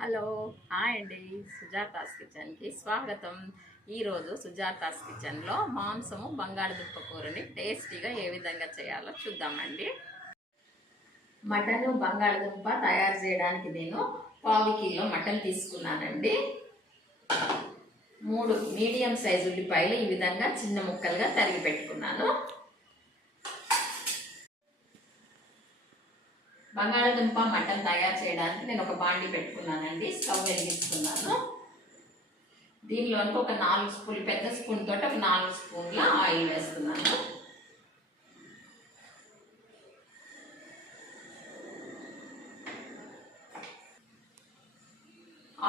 Hello hi అండి, సుజాతాస్ కిచెన్కి స్వాగతం. ఈరోజు సుజాతాస్ కిచెన్లో మాంసము బంగాళదుంప కూరని టేస్టీగా ఏ విధంగా చేయాలో చూద్దామండి. మటను బంగాళదుంప తయారు చేయడానికి నేను 1/4 కిలో మటన్ తీసుకున్నానండి. 3 మీడియం సైజు ఉల్లిపాయలు ఈ విధంగా చిన్న ముక్కలుగా తరిగి పెట్టుకున్నాను. బంగాళదుంప మటన్ తయారు చేయడానికి నేను ఒక బాండి పెట్టుకున్నానండి. స్టవ్ వెలిగిస్తున్నాను. దీనిలోకి ఒక 4 స్పూన్లు, పెద్ద స్పూన్ తోటి ఒక 4 స్పూన్ల ఆయిల్ వేస్తున్నాను.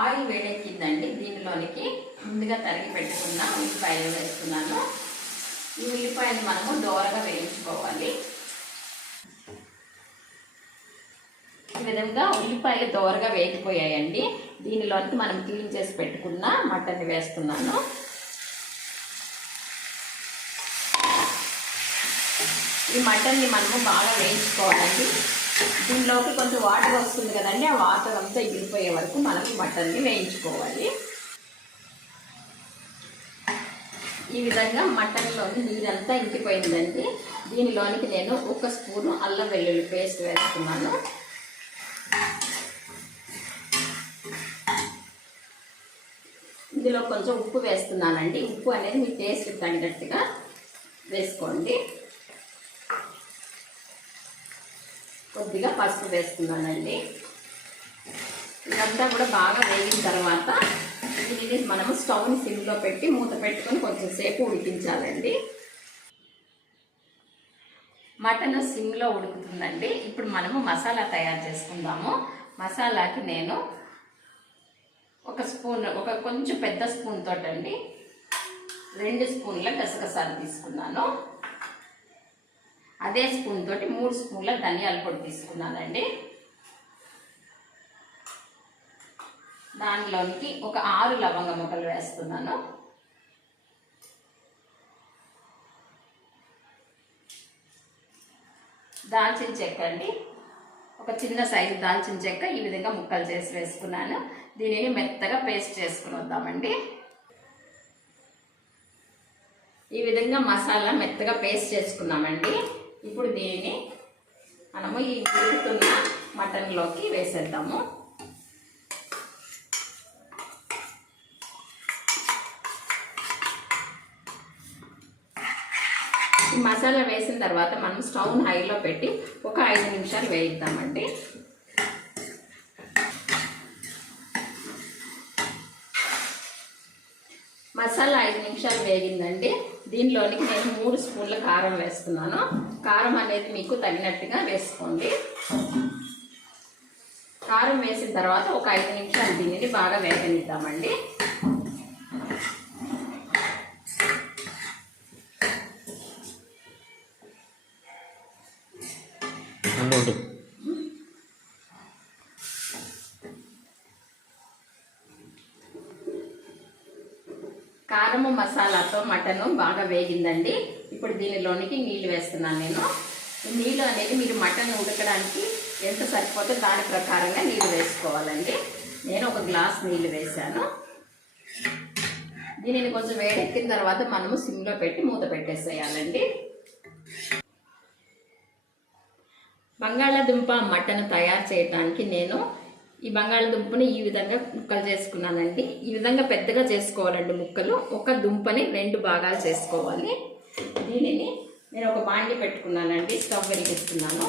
ఆయిల్ వేడెక్కిందండి. దీనిలోనికి ముందుగా తరిగి పెట్టుకున్న ఉల్లిపాయలు వేస్తున్నాను. ఈ ఉల్లిపాయలు మనము దోరగా వేయించుకోవాలి. ఈ విధంగా ఉల్లిపాయలు దోరగా వేగిపోయాయండి. దీనిలోకి మనం క్లీన్ చేసి పెట్టుకున్న మటన్ వేస్తున్నాను. ఈ మటన్ని మనము బాగా వేయించుకోవాలండి. దీనిలోకి కొంచెం వాటర్ వస్తుంది కదండి, ఆ వాటర్ అంతా ఎగిరిపోయే వరకు మనం మటన్ని వేయించుకోవాలి. ఈ విధంగా మటన్లోని నీరంతా ఇంకిపోయిందండి. దీనిలోనికి నేను 1 స్పూను అల్లం వెల్లుల్లి పేస్ట్ వేస్తున్నాను. ఇందులో కొంచెం ఉప్పు వేస్తున్నానండి. ఉప్పు అనేది మీ టేస్ట్ తగినట్టుగా వేసుకోండి. కొద్దిగా పసుపు వేస్తున్నానండి. ఇదంతా కూడా బాగా వేగిన తర్వాత దీనిని మనము స్టవ్ని సిమ్లో పెట్టి మూత పెట్టుకొని కొంచెం సేపు ఉడికించాలండి. మటన్ సిమ్లో ఉడుకుతుందండి. ఇప్పుడు మనము మసాలా తయారు చేసుకుందాము. మసాలాకి నేను ఒక కొంచెం పెద్ద స్పూన్ తోటండి 2 స్పూన్ల గసగసాలు తీసుకున్నాను. అదే స్పూన్ తోటి 3 స్పూన్ల ధనియాల పొడి తీసుకున్నానండి. దానిలోనికి ఒక 6 లవంగ ముక్కలు వేస్తున్నాను. దాల్చిన చెక్క అండి, ఒక చిన్న సైజు దాల్చిన చెక్క ఈ విధంగా ముక్కలు చేసి వేసుకున్నాను. దీనిని మెత్తగా పేస్ట్ చేసుకుని వద్దామండి. ఈ విధంగా మసాలా మెత్తగా పేస్ట్ చేసుకున్నామండి. ఇప్పుడు దీనిని మనము ఈ ఉడుకుతున్న మటన్లోకి వేసేద్దాము. ఈ మసాలా వేసిన తర్వాత మనం స్టవ్ హైలో పెట్టి ఒక 5 నిమిషాలు వేయిద్దామండి. మసాలా 5 నిమిషాలు వేగిందండి. దీనిలోనికి నేను 3 స్పూన్ల కారం వేస్తున్నాను. కారం అనేది మీకు తగినట్టుగా వేసుకోండి. కారం వేసిన తర్వాత ఒక 5 నిమిషాలు దీనిని బాగా వేగనిద్దామండి. కారము మసాలాతో మటను బాగా వేగిందండి. ఇప్పుడు దీనిలోనికి నీళ్ళు వేస్తున్నాను నేను. నీళ్ళు అనేది మీరు మటన్ ఉడకడానికి ఎంత సరిపోతే దాని ప్రకారంగా నీళ్ళు వేసుకోవాలండి. నేను 1 గ్లాస్ నీళ్ళు వేసాను. దీనిని కొంచెం వేడెక్కిన తర్వాత మనము సిమ్లో పెట్టి మూత పెట్టేసేయాలండి. బంగాళదుంప మటన్ తయారు చేయడానికి నేను ఈ బంగాళదుంపని ఈ విధంగా ముక్కలు చేసుకున్నానండి. ఈ విధంగా పెద్దగా చేసుకోవాలండి ముక్కలు. ఒక దుంపని 2 భాగాలు చేసుకోవాలి. దీనిని నేను ఒక బాండి పెట్టుకున్నానండి. స్టవ్ వెలిగిస్తున్నాను.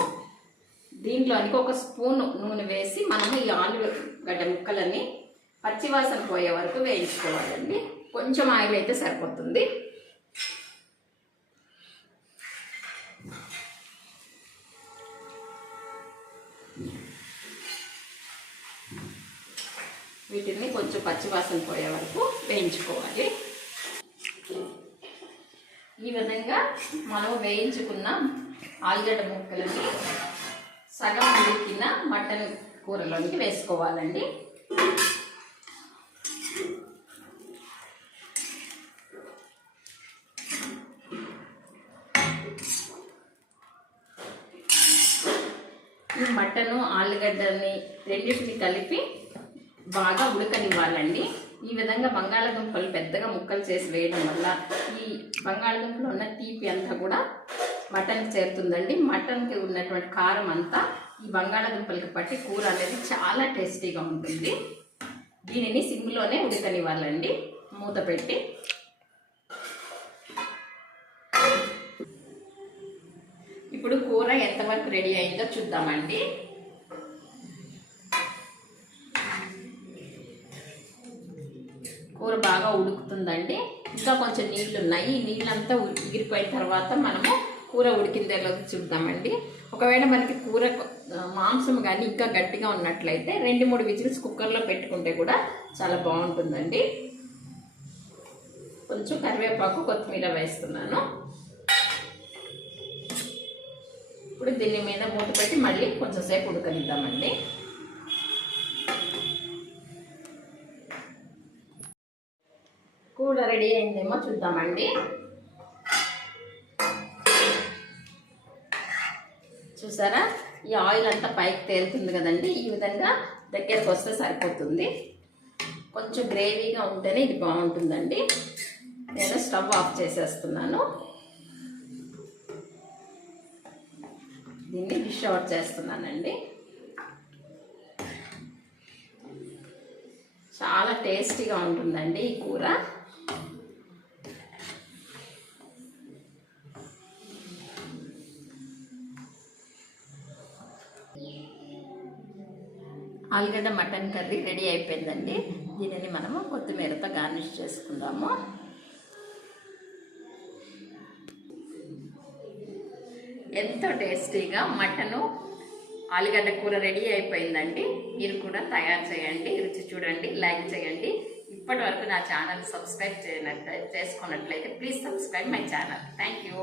దీంట్లోనికి 1 స్పూన్ నూనె వేసి మనము ఈ ఆలుగడ్డ ముక్కలని పచ్చివాసన పోయే వరకు వేయించుకోవాలండి. కొంచెం ఆయిల్ అయితే సరిపోతుంది. వీటిని కొంచెం పచ్చివాసన పోయే వరకు వేయించుకోవాలి. ఈ విధంగా మనం వేయించుకున్న ఆలుగడ్డ ముక్కలని సగం ఉడికిన మటన్ కూరలోనికి వేసుకోవాలండి. ఈ మటను ఆలుగడ్డని రెండింటిని కలిపి బాగా ఉడకనివ్వాలండి. ఈ విధంగా బంగాళాదుంపలు పెద్దగా ముక్కలు చేసి వేయడం వల్ల ఈ బంగాళాదుంపలో ఉన్న తీపి అంతా కూడా మటన్కి చేరుతుందండి. మటన్కి ఉన్నటువంటి కారం అంతా ఈ బంగాళాదుంపలకి పట్టి కూర అనేది చాలా టేస్టీగా ఉంటుంది. దీనిని సిమ్లోనే ఉడకనివ్వాలండి మూత పెట్టి. ఇప్పుడు కూర ఎంతవరకు రెడీ అయిందో చూద్దామండి. కూర బాగా ఉడుకుతుందండి. ఇంకా కొంచెం నీళ్ళు ఉన్నాయి. ఈ నీళ్ళంతా ఎగిరిపోయిన తర్వాత మనము కూర ఉడికిందో లేదో చూద్దామండి. ఒకవేళ మనకి కూర మాంసం కానీ ఇంకా గట్టిగా ఉన్నట్లయితే 2-3 విజిల్స్ కుక్కర్లో పెట్టుకుంటే కూడా చాలా బాగుంటుందండి. కొంచెం కరివేపాకు కొత్తిమీర వేస్తున్నాను. ఇప్పుడు దీని మీద మూత పెట్టి మళ్ళీ కొంచెం సేపు ఉడకనిద్దామండి. కూర రెడీ అయిందేమో చూద్దామండి. చూసారా, ఈ ఆయిల్ అంతా పైకి తేలుతుంది కదండి. ఈ విధంగా దగ్గరకు వస్తే సరిపోతుంది. కొంచెం గ్రేవీగా ఉంటేనే ఇది బాగుంటుందండి. నేను స్టవ్ ఆఫ్ చేసేస్తున్నాను. దీన్ని డిష్ అవుట్ చేస్తున్నానండి. చాలా టేస్టీగా ఉంటుందండి ఈ కూర. ఆలుగడ్డ మటన్ కర్రీ రెడీ అయిపోయిందండి. దీనిని మనము కొత్తిమీరతో గార్నిష్ చేసుకుందాము. ఎంతో టేస్టీగా మటను ఆలుగడ్డ కూర రెడీ అయిపోయిందండి. మీరు కూడా తయారు చేయండి, రుచి చూడండి, లైక్ చేయండి. ఇప్పటి వరకు నా ఛానల్ సబ్స్క్రైబ్ చేసుకున్నట్లయితే please subscribe my channel. Thank you.